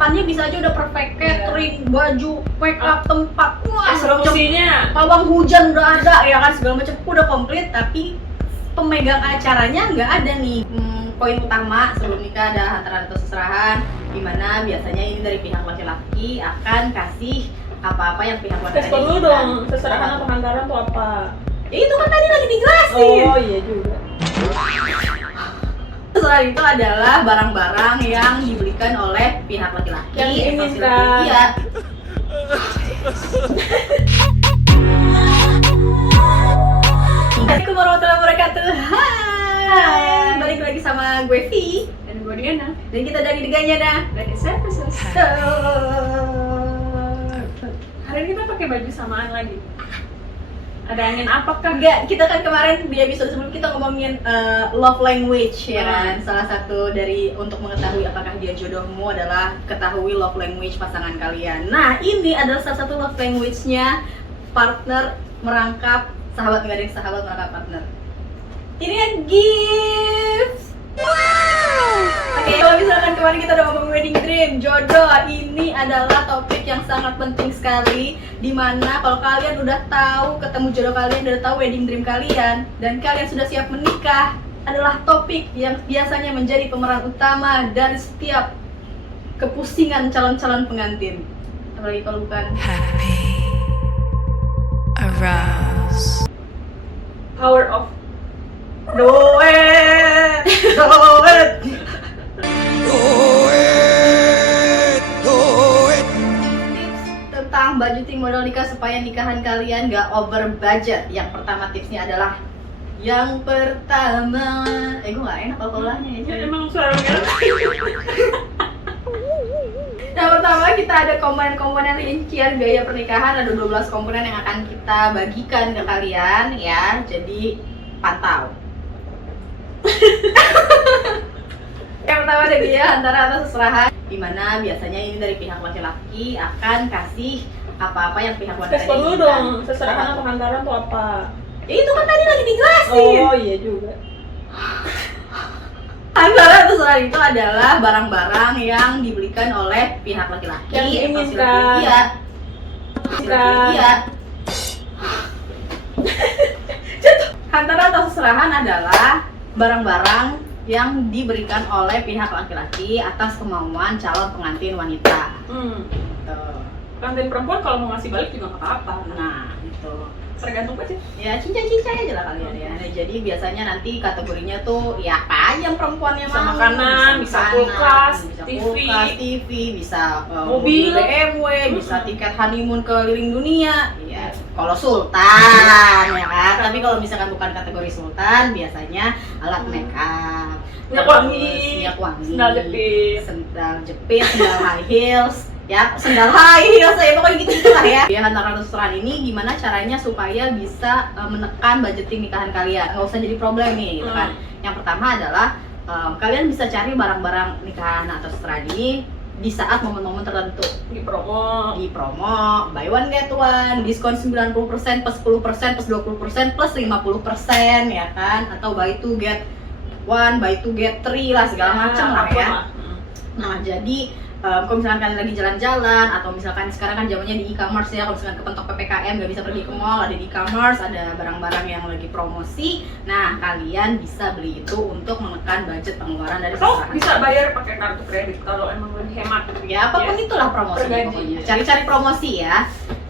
persiapannya bisa aja udah perfect, catering, baju, make up, tempat, wah instruksinya, pawang hujan udah ada ya kan, segala macam udah komplit, tapi pemegang acaranya nggak ada nih. Poin utama sebelum nikah ada hantaran atau seserahan, dimana biasanya ini dari pihak laki-laki akan kasih apa-apa yang pihak laki-laki tes dulu dong, seserahan atau hantaran tuh apa? Ya itu kan tadi lagi dijelasin. Oh iya juga. Selain itu adalah barang-barang yang dibelikan oleh pihak laki-laki yang diinginkan. Iya. Assalamualaikum warahmatullahi wabarakatuh. Hai. Balik lagi sama gue Vi Dan gue Diana. dan kita dari Deganya dah. Dari Services. Hari ini kita pakai baju samaan lagi. Ada angin apakah? Enggak, kita kan kemarin di episode sebelum kita ngomongin love language ya kan. Salah satu dari untuk mengetahui apakah dia jodohmu adalah ketahui love language pasangan kalian. Nah, ini adalah salah satu love language-nya partner merangkap sahabat, nggak ada yang sahabat merangkap partner. Ini yang gifts. Wow. Oke, kalau misalkan kemarin kita udah ngomong wedding dream, jodoh, ini adalah topik yang sangat penting sekali. Dimana kalau kalian udah tahu ketemu jodoh kalian, udah tahu wedding dream kalian, dan kalian sudah siap menikah, adalah topik yang biasanya menjadi pemeran utama dari setiap kepusingan calon-calon pengantin. Apalagi kalau bukan Happy arouse. Power of do it, do it. Tips tentang budgeting modal nikah supaya nikahan kalian gak over budget. Yang pertama tipsnya adalah yang pertama, gue gak enak kalau kolanya ya. emang suara merah. Yang pertama kita ada komponen-komponen rincian biaya pernikahan, ada 12 komponen yang akan kita bagikan ke kalian ya. Jadi pantau. Yang pertama ada biaya hantaran atau seserahan, dimana biasanya ini dari pihak laki-laki akan kasih apa-apa yang pihak wanita Tes dulu inginkan. dong, seserahan atau hantaran tuh apa? Ya, itu kan tadi lagi dijelasin. Oh iya juga. Hantaran atau seserahan itu adalah barang-barang yang dibelikan oleh pihak laki-laki Yang atau diinginkan. Iya. Iya. Hantaran atau seserahan adalah barang-barang yang diberikan oleh pihak laki-laki atas kemauan calon pengantin wanita. Pengantin perempuan kalau mau ngasih balik juga nggak apa-apa. Nah, gitu. Tergantung aja. Ya cincai-cincai aja lah kalian ya. Nah, jadi biasanya nanti kategorinya tuh ya apa aja yang perempuannya Bisa mau. makanan, bisa kulkas, bisa TV. kulkas, TV, bisa Mobil. BMW, bisa tiket honeymoon keliling dunia. Ya, kalau sultan ya kan. Tapi kalau misalkan bukan kategori sultan, biasanya alat make up, Minyak wangi, minyak wangi, sendal jepit, sendal high heels. Ya, sendal high heels, ya pokoknya gitu lah ya. Ya, hantaran atau seserahan ini gimana caranya supaya bisa menekan budgeting nikahan kalian, nggak usah jadi problem nih, gitu kan. Yang pertama adalah kalian bisa cari barang-barang nikahan atau seserahan ini di saat momen-momen tertentu. di promo, Buy one get one, diskon 90%, plus 10%, plus 20%, plus 50% ya kan, atau buy two get one, buy two get three lah, segala macam lah ya. Nah, jadi kalau misalkan kalian lagi jalan-jalan atau misalkan sekarang kan zamannya di e-commerce ya, kalau misalkan kepentok PPKM nggak bisa pergi ke mall, ada di e-commerce, ada barang-barang yang lagi promosi. Nah, kalian bisa beli itu untuk menekan budget pengeluaran dari atau seserahan. bisa bayar pakai kartu kredit kalau emang lebih hemat. Ya, apapun itulah promosi Tergaji. pokoknya. Cari-cari promosi ya.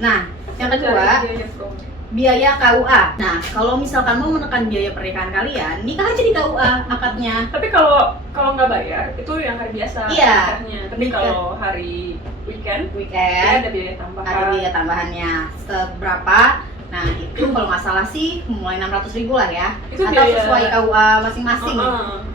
Nah, yang kedua, Cari biaya promo. biaya KUA. Nah, kalau misalkan mau menekan biaya pernikahan kalian, nikah aja di KUA akadnya. Tapi kalau nggak bayar itu yang hari biasa Iya. nikahnya. Tapi kalau hari weekend Weekend ada biaya tambahan. ada biaya tambahannya seberapa? Nah, itu kalau nggak salah sih mulai 600.000 lah ya. Itu atau biaya- sesuai KUA masing-masing.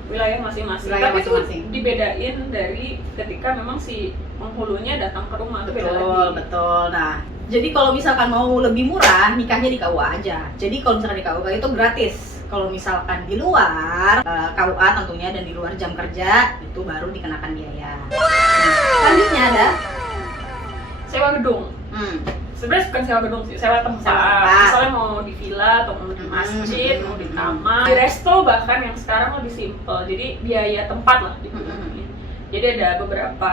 Wilayah masing-masing. Wilayah Tapi masing-masing. itu dibedain dari ketika memang si penghulunya datang ke rumah. Itu beda Betul, lagi. betul. Nah, jadi kalau misalkan mau lebih murah, nikahnya di KUA aja. Jadi kalau misalkan di KUA itu gratis. Kalau misalkan di luar KUA tentunya dan di luar jam kerja itu baru dikenakan biaya. Nah, selanjutnya ada Sewa gedung. Sebenarnya bukan sewa gedung sih, sewa tempat. Sewa tempat. Misalnya mau di villa atau mau di masjid, mau di kamar, di resto bahkan yang sekarang lebih simple. Jadi biaya tempat lah. Jadi ada beberapa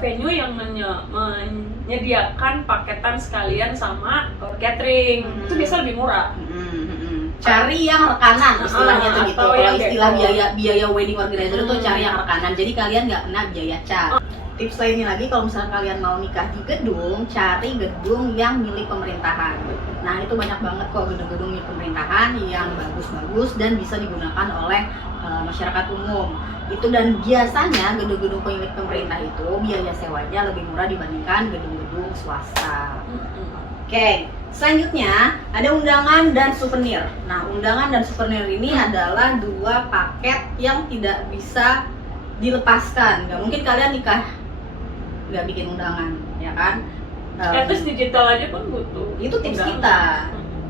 venue yang menyediakan paketan sekalian sama catering. Itu biasa lebih murah. Cari yang rekanan istilahnya tuh gitu. Atau Kalau yang istilah dekor. biaya wedding organizer itu cari yang rekanan. Jadi kalian nggak kena biaya cat. Tips lainnya lagi, kalau misalnya kalian mau nikah di gedung, cari gedung yang milik pemerintahan. Nah, itu banyak banget kok gedung-gedung milik pemerintahan yang bagus-bagus dan bisa digunakan oleh masyarakat umum. Itu, dan biasanya gedung-gedung milik pemerintah itu biaya sewanya lebih murah dibandingkan gedung-gedung swasta. Oke, selanjutnya ada undangan dan souvenir. Nah, undangan dan souvenir ini adalah dua paket yang tidak bisa dilepaskan. Nggak mungkin kalian nikah nggak bikin undangan, ya kan? Terus digital aja pun butuh. Itu tips undangan. kita.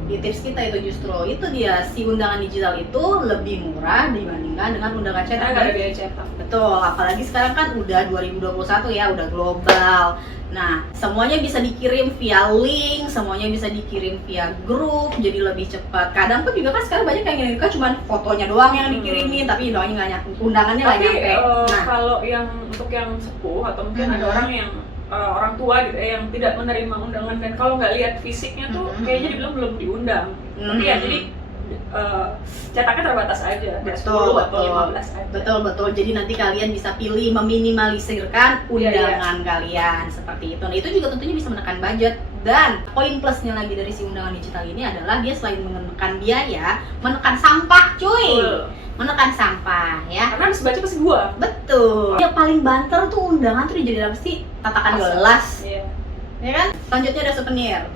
Di tips kita itu justru itu dia, si undangan digital itu lebih murah dibandingkan dengan undangan cetak. Karena nggak ada biaya cetak. Betul, apalagi sekarang kan udah 2021 ya, udah global. Nah, semuanya bisa dikirim via link, semuanya bisa dikirim via grup, jadi lebih cepat. Kadang pun juga kan sekarang banyak yang nikah cuma fotonya doang yang dikirimin, tapi undangannya nggak nyampe, undangannya nggak Tapi nyampe. Nah, kalau yang untuk yang sepuh atau mungkin ada orang yang orang tua gitu yang tidak menerima undangan, dan kalau nggak lihat fisiknya tuh kayaknya dibilang belum diundang. Tapi ya jadi cetaknya terbatas aja, betul, 10 atau 15 aja. betul. Jadi nanti kalian bisa pilih meminimalisirkan undangan kalian seperti itu. Nah, itu juga tentunya bisa menekan budget. Dan poin plusnya lagi dari si undangan digital ini adalah dia selain menekan biaya, menekan sampah, cuy. Menekan sampah ya. Karena harus baca pasti gua. Betul. Yang paling banter tuh undangan tuh dijadiin apa sih? Tatakan gelas. Iya. Ya kan? Selanjutnya ada souvenir.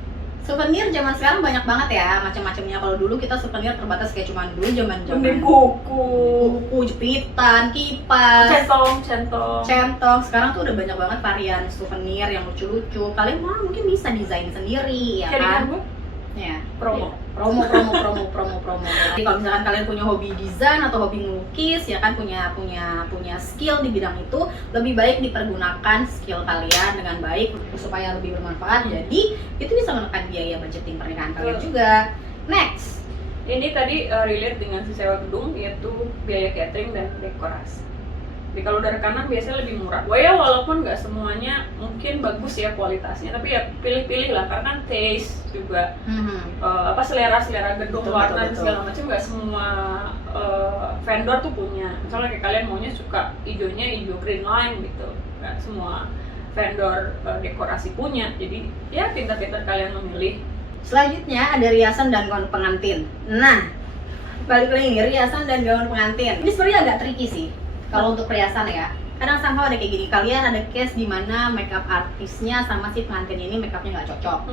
Souvenir zaman sekarang banyak banget ya macam-macamnya. Kalau dulu kita souvenir terbatas kayak cuman dulu zaman-zaman kuku, jepitan, kipas, centong. Sekarang tuh udah banyak banget varian souvenir yang lucu-lucu. Kalian mungkin bisa desain sendiri ya kan? Ya, promo. Jadi kalau misalkan kalian punya hobi desain atau hobi melukis, ya kan punya skill di bidang itu, lebih baik dipergunakan skill kalian dengan baik supaya lebih bermanfaat. Jadi itu bisa menekan biaya budgeting pernikahan kalian juga. Next, ini tadi relate dengan si sewa gedung, yaitu biaya catering dan dekorasi. Jadi kalau udah rekanan biasanya lebih murah. Walaupun nggak semuanya mungkin bagus ya kualitasnya, tapi ya pilih-pilih lah, karena kan taste juga selera gedung, warna dan segala macam, nggak semua vendor tuh punya. Misalnya kayak kalian maunya suka hijaunya hijau green line gitu, nggak semua vendor dekorasi punya. Jadi ya pintar-pintar kalian memilih. Selanjutnya ada riasan dan gaun pengantin. Nah, balik lagi nih, riasan dan gaun pengantin. Ini sebenarnya agak tricky sih. Kalau untuk perhiasan ya, kadang somehow ada kayak gini, kalian ada case di mana makeup artisnya sama si pengantin ini makeupnya nggak cocok.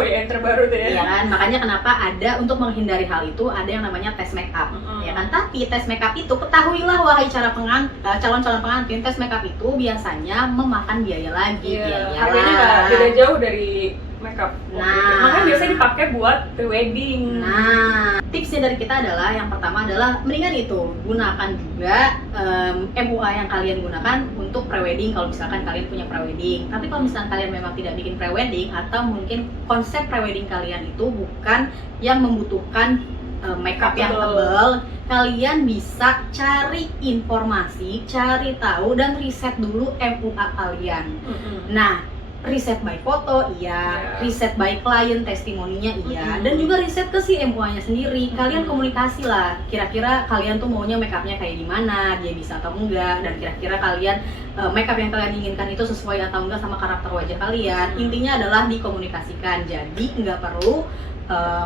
Yang terbaru tuh ya. Iya kan, makanya kenapa ada, untuk menghindari hal itu ada yang namanya tes makeup, ya kan. Tapi tes makeup itu, ketahuilah wahai calon-calon pengantin, tes makeup itu biasanya memakan biaya lagi. Harganya nggak beda jauh dari makeup. Nah, makanya biasanya dipakai buat pre-wedding. Nah, tipsnya dari kita adalah yang pertama adalah mendingan itu gunakan juga MUA yang kalian gunakan untuk pre-wedding kalau misalkan kalian punya pre-wedding. Tapi kalau misalkan kalian memang tidak bikin pre-wedding, atau mungkin konsep pre-wedding kalian itu bukan yang membutuhkan makeup yang tebal, kalian bisa cari informasi, cari tahu dan riset dulu MUA kalian. Nah, riset by foto, riset by klien, testimoninya dan juga riset ke si MUA-nya sendiri. Kalian komunikasi lah, kira-kira kalian tuh maunya makeupnya kayak gimana, dia bisa atau enggak, dan kira-kira kalian makeup yang kalian inginkan itu sesuai atau enggak sama karakter wajah kalian. Intinya adalah dikomunikasikan, jadi nggak perlu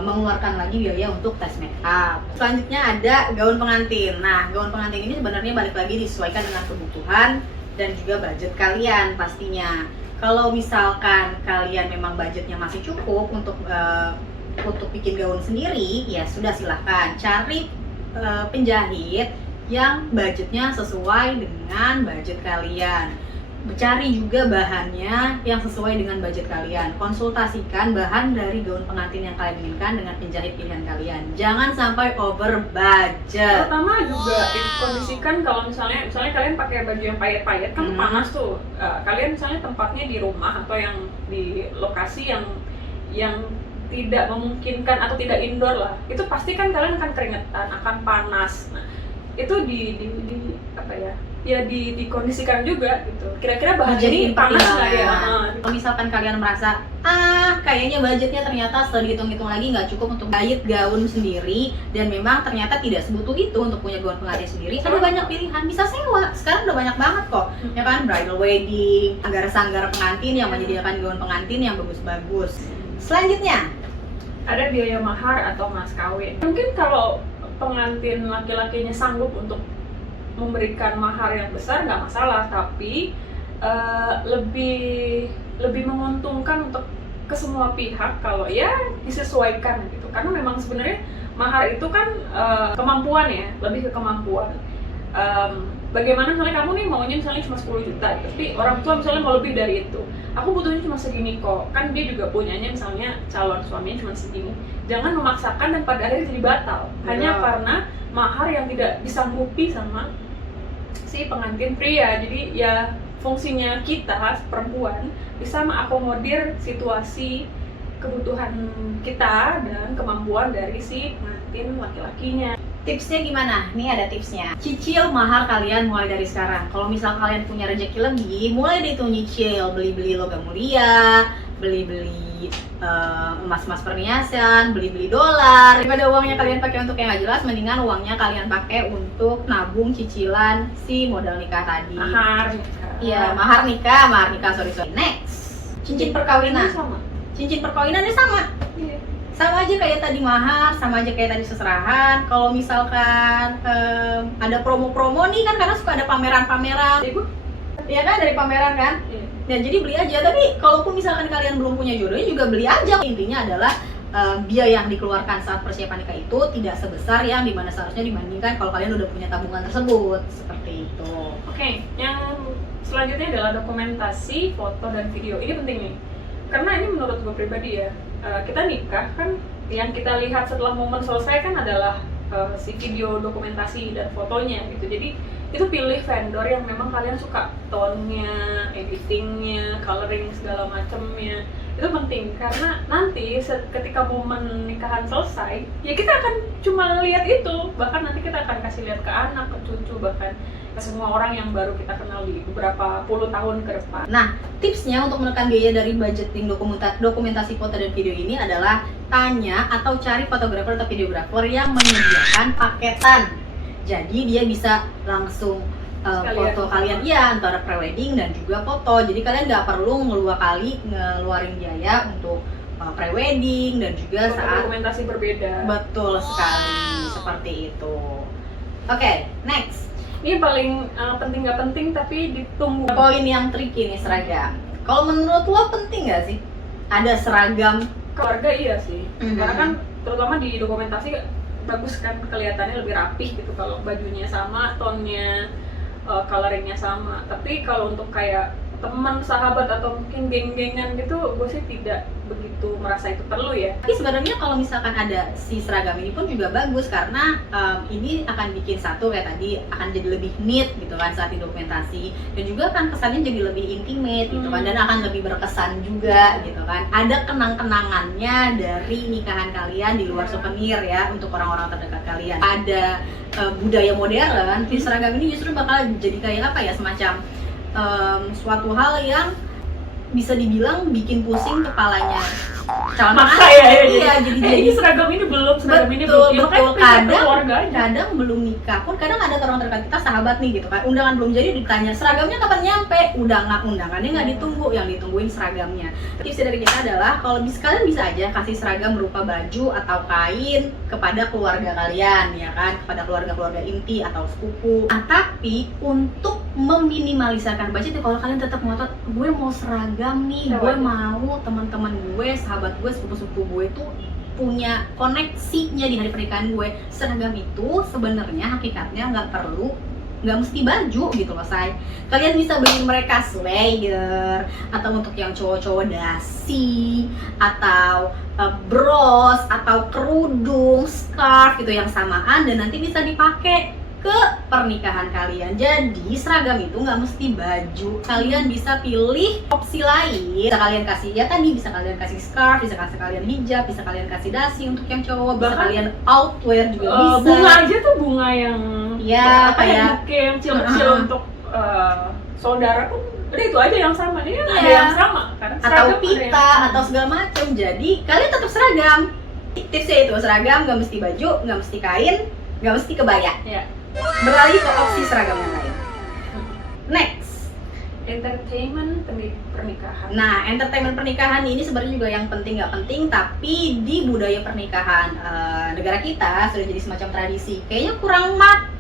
mengeluarkan lagi biaya untuk tes makeup. Selanjutnya ada gaun pengantin. Nah, gaun pengantin ini sebenarnya balik lagi disesuaikan dengan kebutuhan dan juga budget kalian pastinya. Kalau misalkan kalian memang budgetnya masih cukup untuk bikin gaun sendiri, ya sudah, silahkan cari penjahit yang budgetnya sesuai dengan budget kalian. Cari juga bahannya yang sesuai dengan budget kalian. Konsultasikan bahan dari gaun pengantin yang kalian inginkan dengan penjahit pilihan kalian. Jangan sampai over budget. Pertama juga dikondisikan, kalau misalnya kalian pakai baju yang payet-payet kan panas tuh. Kalian misalnya tempatnya di rumah atau yang di lokasi yang tidak memungkinkan atau tidak indoor lah. Itu pasti kan kalian akan keringetan, akan panas. Nah, itu ya dikondisikan juga gitu. Kira-kira bahan Jadi ini panas nggak ya? Kalau misalkan kalian merasa kayaknya budgetnya ternyata setelah dihitung-hitung lagi nggak cukup untuk gayet gaun sendiri, dan memang ternyata tidak sebutuh itu untuk punya gaun pengantin sendiri, ada banyak pilihan, bisa sewa. Sekarang udah banyak banget kok, ya kan, bridal wedding, sanggar pengantin yang menyediakan gaun pengantin yang bagus-bagus. Selanjutnya Ada biaya mahar atau mas kawin. Mungkin kalau pengantin laki-lakinya sanggup untuk memberikan mahar yang besar nggak masalah, tapi lebih menguntungkan untuk ke semua pihak kalau ya disesuaikan gitu, karena memang sebenarnya mahar itu kan kemampuan ya, lebih ke kemampuan. Bagaimana misalnya kamu nih maunya misalnya cuma 10 juta, tapi orang tua misalnya mau lebih dari itu, aku butuhnya cuma segini kok, kan dia juga punyanya misalnya calon suaminya cuma segini, jangan memaksakan dan pada akhirnya jadi batal hanya karena mahar yang tidak disanggupi sama si pengantin pria. Jadi ya fungsinya kita perempuan bisa mengakomodir situasi kebutuhan kita dan kemampuan dari si pengantin laki-lakinya. tipsnya gimana? Nih ada tipsnya. Cicil mahar kalian mulai dari sekarang. Kalau misal kalian punya rezeki lebih, mulai deh tuh nyicil, beli-beli logam mulia, beli-beli emas-emas perhiasan, beli-beli dolar. Daripada uangnya kalian pakai untuk yang nggak jelas, mendingan uangnya kalian pakai untuk nabung cicilan si modal nikah tadi. Mahar. Iya, mahar nikah, sorry. Next, cincin perkawinan. Sama. Cincin perkawinannya sama. Iya. Sama aja kayak tadi mahar, sama aja kayak tadi seserahan. Kalau misalkan ada promo-promo nih kan, karena suka ada pameran-pameran. Ibu? Iya kan, dari pameran kan? Iya. Ya jadi beli aja. Tapi kalaupun misalkan kalian belum punya jodohnya juga beli aja. Intinya adalah biaya yang dikeluarkan saat persiapan nikah itu tidak sebesar yang dimana seharusnya dibandingkan kalau kalian udah punya tabungan tersebut. Seperti itu. Oke, yang selanjutnya adalah dokumentasi foto dan video. Ini penting nih, karena ini menurut gue pribadi ya, kita nikah kan yang kita lihat setelah momen selesai kan adalah si video dokumentasi dan fotonya gitu. Jadi itu pilih vendor yang memang kalian suka, tone-nya, editingnya, coloring segala macamnya. Itu penting karena nanti ketika momen nikahan selesai ya kita akan cuma lihat itu, bahkan nanti kita akan kasih lihat ke anak, ke cucu, bahkan ke semua orang yang baru kita kenal di beberapa puluh tahun ke depan. Nah, tipsnya untuk menekan biaya dari budgeting dokumentasi foto dan video ini adalah tanya atau cari fotografer atau videografer yang menyediakan paketan. Jadi dia bisa langsung foto kalian, iya, antara prewedding dan juga foto. Jadi kalian nggak perlu ngeluarin biaya untuk prewedding dan juga saat dokumentasi berbeda. Betul sekali, seperti itu. Oke, next. Ini paling penting nggak penting tapi ditunggu. Poin yang tricky nih, seragam. Kalau menurut lo penting nggak sih ada seragam? Keluarga iya sih, karena kan terutama di dokumentasi bagus kan, kelihatannya lebih rapih gitu kalau bajunya sama, tone-nya, coloringnya sama. Tapi kalau untuk kayak teman, sahabat, atau mungkin geng-gengan gitu, gue sih tidak begitu merasa itu perlu ya. Tapi sebenarnya kalau misalkan ada si seragam ini pun juga bagus, karena ini akan bikin satu kayak tadi, akan jadi lebih neat gitu kan saat didokumentasi, dan juga kan kesannya jadi lebih intimate gitu kan, dan akan lebih berkesan juga gitu kan. Ada kenang-kenangannya dari nikahan kalian di luar souvenir ya, untuk orang-orang terdekat kalian. Ada budaya modern, si seragam ini justru bakal jadi kayak apa ya, semacam suatu hal yang bisa dibilang bikin pusing kepalanya calon pengantin. Iya, jadi seragam ini belum, seragam ini betul, belum. betul. Kadang belum nikah pun, kadang ada orang terdekat kita, sahabat nih gitu kan, undangan belum jadi, ditanya seragamnya kapan nyampe, undangannya nggak ditunggu, yang ditungguin seragamnya. Tips dari kita adalah kalau kalian bisa aja kasih seragam berupa baju atau kain kepada keluarga kalian, ya kan, kepada keluarga inti atau sepupu. Tapi untuk meminimalisirkan budget, kalau kalian tetap ngotot, gue mau seragam nih, gue mau teman-teman gue, sahabat gue, sepupu-sepupu gue itu punya koneksinya di hari pernikahan gue. Seragam itu sebenarnya hakikatnya nggak mesti baju gitu loh, say. Kalian bisa beli mereka slayer, atau untuk yang cowok-cowok dasi, atau bros, atau kerudung, scarf gitu yang samaan, dan nanti bisa dipakai ke pernikahan kalian. Jadi seragam itu nggak mesti baju, kalian bisa pilih opsi lain. Bisa kalian kasih, ya tadi bisa kalian kasih scarf, bisa kasih kalian hijab, bisa kalian kasih dasi untuk yang cowok, bisa bahkan kalian outwear juga bisa. Bunga aja tuh bunga yang Ya, kayak kayak buke yang kecil-kecil untuk saudara pun udah itu aja yang sama, dia ada Iya. yang sama kan, atau seragam ada yang pita sama. atau segala macam. Jadi kalian tetap seragam. Tipsnya itu seragam, nggak mesti baju, nggak mesti kain, nggak mesti kebaya. Ya. Beralih ke opsi seragam yang lain. Next. Entertainment pernikahan. Nah, entertainment pernikahan ini sebenarnya juga yang penting nggak penting, tapi di budaya pernikahan negara kita sudah jadi semacam tradisi. Kayaknya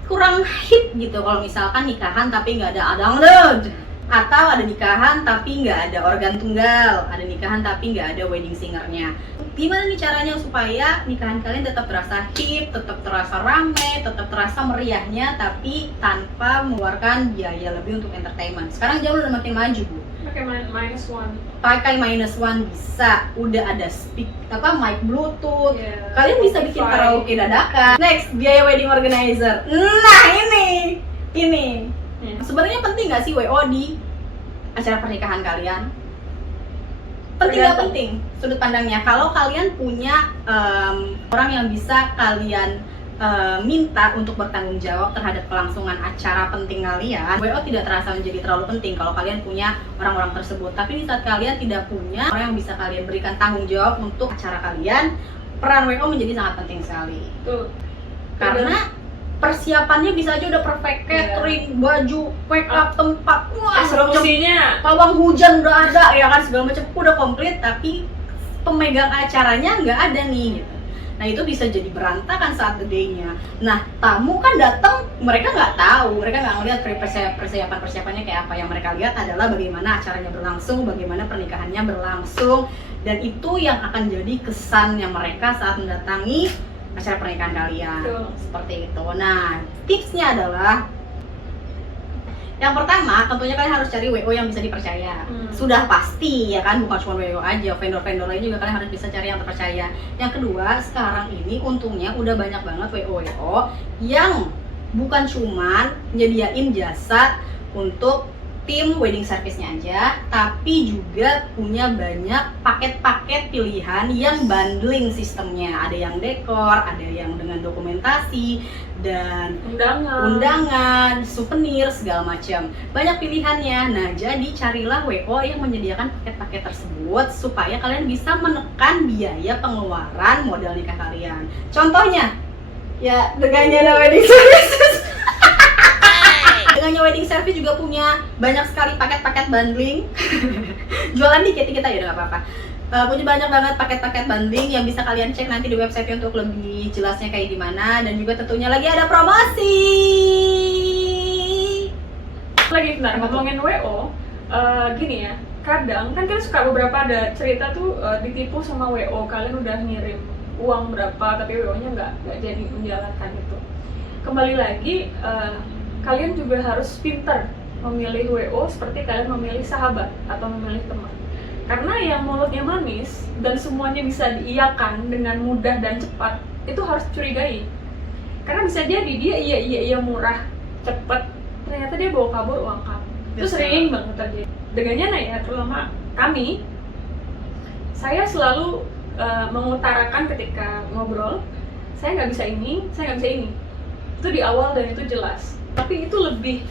kurang hit gitu kalau misalkan nikahan tapi nggak ada dangdut, atau ada nikahan tapi nggak ada organ tunggal, ada nikahan tapi nggak ada wedding singernya. Gimana nih caranya supaya nikahan kalian tetap terasa hip, tetap terasa rame, tetap terasa meriahnya, tapi tanpa mengeluarkan biaya lebih untuk entertainment? Sekarang zaman udah makin maju, Bu. Pakai minus one. Pakai -1 bisa, udah ada mic bluetooth. Yeah. Kalian bisa bikin Spotify. karaoke dadakan. Next, biaya wedding organizer. Nah, ini. Hmm. Sebenarnya penting nggak sih WO di acara pernikahan kalian? Penting nggak Tergantung. penting? Sudut pandangnya. Kalau kalian punya orang yang bisa kalian minta untuk bertanggung jawab terhadap kelangsungan acara penting kalian, WO tidak terasa menjadi terlalu penting kalau kalian punya orang-orang tersebut. Tapi di saat kalian tidak punya orang yang bisa kalian berikan tanggung jawab untuk acara kalian, peran WO menjadi sangat penting sekali. Tuh. Karena persiapannya bisa aja udah perfect, catering, baju, make up, tempat, wah segala macam, Instruksinya. pawang hujan udah ada ya kan, segala macam udah komplit, tapi pemegang acaranya nggak ada nih gitu. Nah itu bisa jadi berantakan saat the day-nya. Nah tamu kan datang, mereka nggak tahu, mereka nggak ngeliat persiapannya kayak apa. Yang mereka lihat adalah bagaimana acaranya berlangsung, bagaimana pernikahannya berlangsung, dan itu yang akan jadi kesannya mereka saat mendatangi acara pernikahan kalian. Betul. Seperti itu. Nah tipsnya adalah yang pertama, tentunya kalian harus cari WO yang bisa dipercaya. Sudah pasti ya kan, bukan cuma WO aja, vendor-vendor lain juga kalian harus bisa cari yang terpercaya. Yang kedua, sekarang ini untungnya udah banyak banget WO yang bukan cuman nyediain jasa untuk tim wedding service-nya aja, tapi juga punya banyak paket-paket pilihan yang bundling sistemnya. Ada yang dekor, ada yang dengan dokumentasi, dan undangan, souvenir, segala macam. Banyak pilihannya. Nah, jadi carilah WO yang menyediakan paket-paket tersebut supaya kalian bisa menekan biaya pengeluaran modal nikah kalian. Contohnya, ya dengannya wedding service. Dengannya wedding service juga punya banyak sekali paket-paket bundling. Jualan dikit-dikit aja udah gak apa-apa. Punya banyak banget paket-paket bundling yang bisa kalian cek nanti di website untuk lebih jelasnya kayak gimana. Dan juga tentunya lagi ada promosi. Lagi bentar ngomongin WO, gini ya, kadang kan kita suka beberapa ada cerita tuh ditipu sama WO, kalian udah ngirim uang berapa tapi WO-nya nggak jadi menjalankan itu. Kembali lagi, kalian juga harus pintar memilih WO seperti kalian memilih sahabat atau memilih teman. Karena yang mulutnya manis dan semuanya bisa diiyakan dengan mudah dan cepat, itu harus curigai. Karena bisa jadi dia iya murah, cepet, ternyata dia bawa kabur uang kamu. Itu sering banget terjadi. Dengannya ya, terutama kami, saya selalu mengutarakan ketika ngobrol, saya nggak bisa ini, saya nggak bisa ini. Itu di awal dan itu jelas. Tapi itu lebih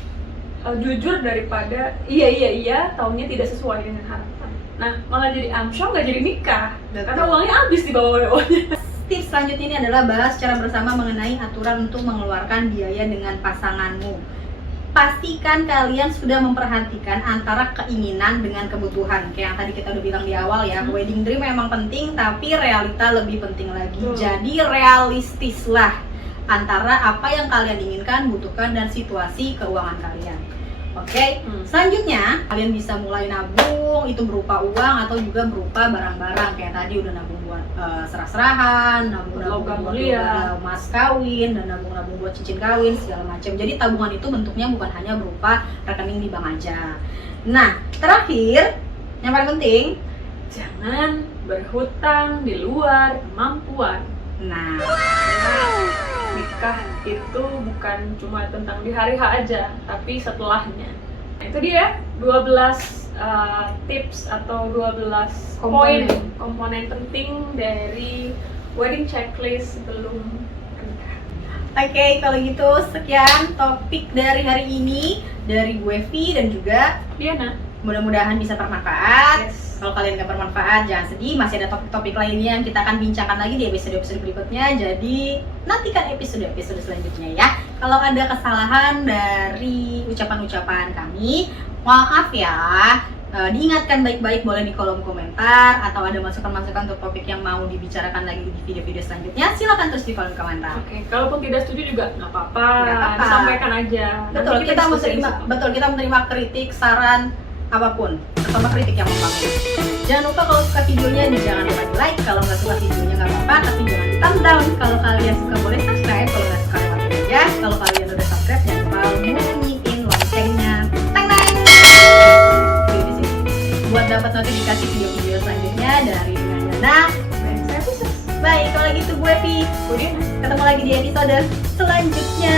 jujur daripada iya taunya tidak sesuai dengan harapan. Nah malah jadi amsyong, nggak jadi nikah. Betul. Karena uangnya habis di bawah WO-nya. Tips selanjutnya ini adalah bahas secara bersama mengenai aturan untuk mengeluarkan biaya dengan pasanganmu. Pastikan kalian sudah memperhatikan antara keinginan dengan kebutuhan. Kayak yang tadi kita udah bilang di awal ya, wedding dream memang penting, tapi realita lebih penting lagi. Jadi realistislah antara apa yang kalian inginkan, butuhkan, dan situasi keuangan kalian. Oke, selanjutnya kalian bisa mulai nabung, itu berupa uang atau juga berupa barang-barang. Kayak tadi udah nabung buat serah-serahan, nabung buat mas kawin, dan nabung buat cincin kawin, segala macam. Jadi tabungan itu bentuknya bukan hanya berupa rekening di bank aja. Nah, terakhir, yang paling penting, jangan berhutang di luar kemampuan. Nah, nikah itu bukan cuma tentang di hari H aja, tapi setelahnya. Nah, itu dia 12 tips atau 12 komponen penting dari wedding checklist sebelum pernikahan. Oke, kalau gitu sekian topik dari hari ini dari gue Vi dan juga Diana. mudah-mudahan bisa bermanfaat. Yes. Kalau kalian nggak bermanfaat, jangan sedih. Masih ada topik-topik lainnya yang kita akan bincangkan lagi di episode-episode berikutnya. Jadi nantikan episode-episode selanjutnya ya. Kalau ada kesalahan dari ucapan-ucapan kami, maaf ya. Diingatkan baik-baik, boleh di kolom komentar, atau ada masukan-masukan untuk topik yang mau dibicarakan lagi di video-video selanjutnya, silakan terus di kolom komentar. Oke, kalaupun tidak setuju juga nggak apa-apa, Nggak apa-apa. disampaikan aja. Betul, Nanti kita diskusi menerima, di situ. betul kita menerima kritik, saran, apapun, terutama kritik yang membangun. Jangan lupa kalau suka videonya, jangan lupa di like. Kalau nggak suka videonya nggak apa-apa, tapi jangan di thumb down. Kalau kalian suka boleh subscribe, kalau nggak suka lewatin aja. Kalau kalian udah subscribe, jangan lupa bunyiin loncengnya. Teng teng. Di sini. Buat dapat notifikasi video-video selanjutnya dari Diana dan saya Khusus. Baik, kalau gitu gue Vi. Kemudian Ketemu lagi di episode selanjutnya.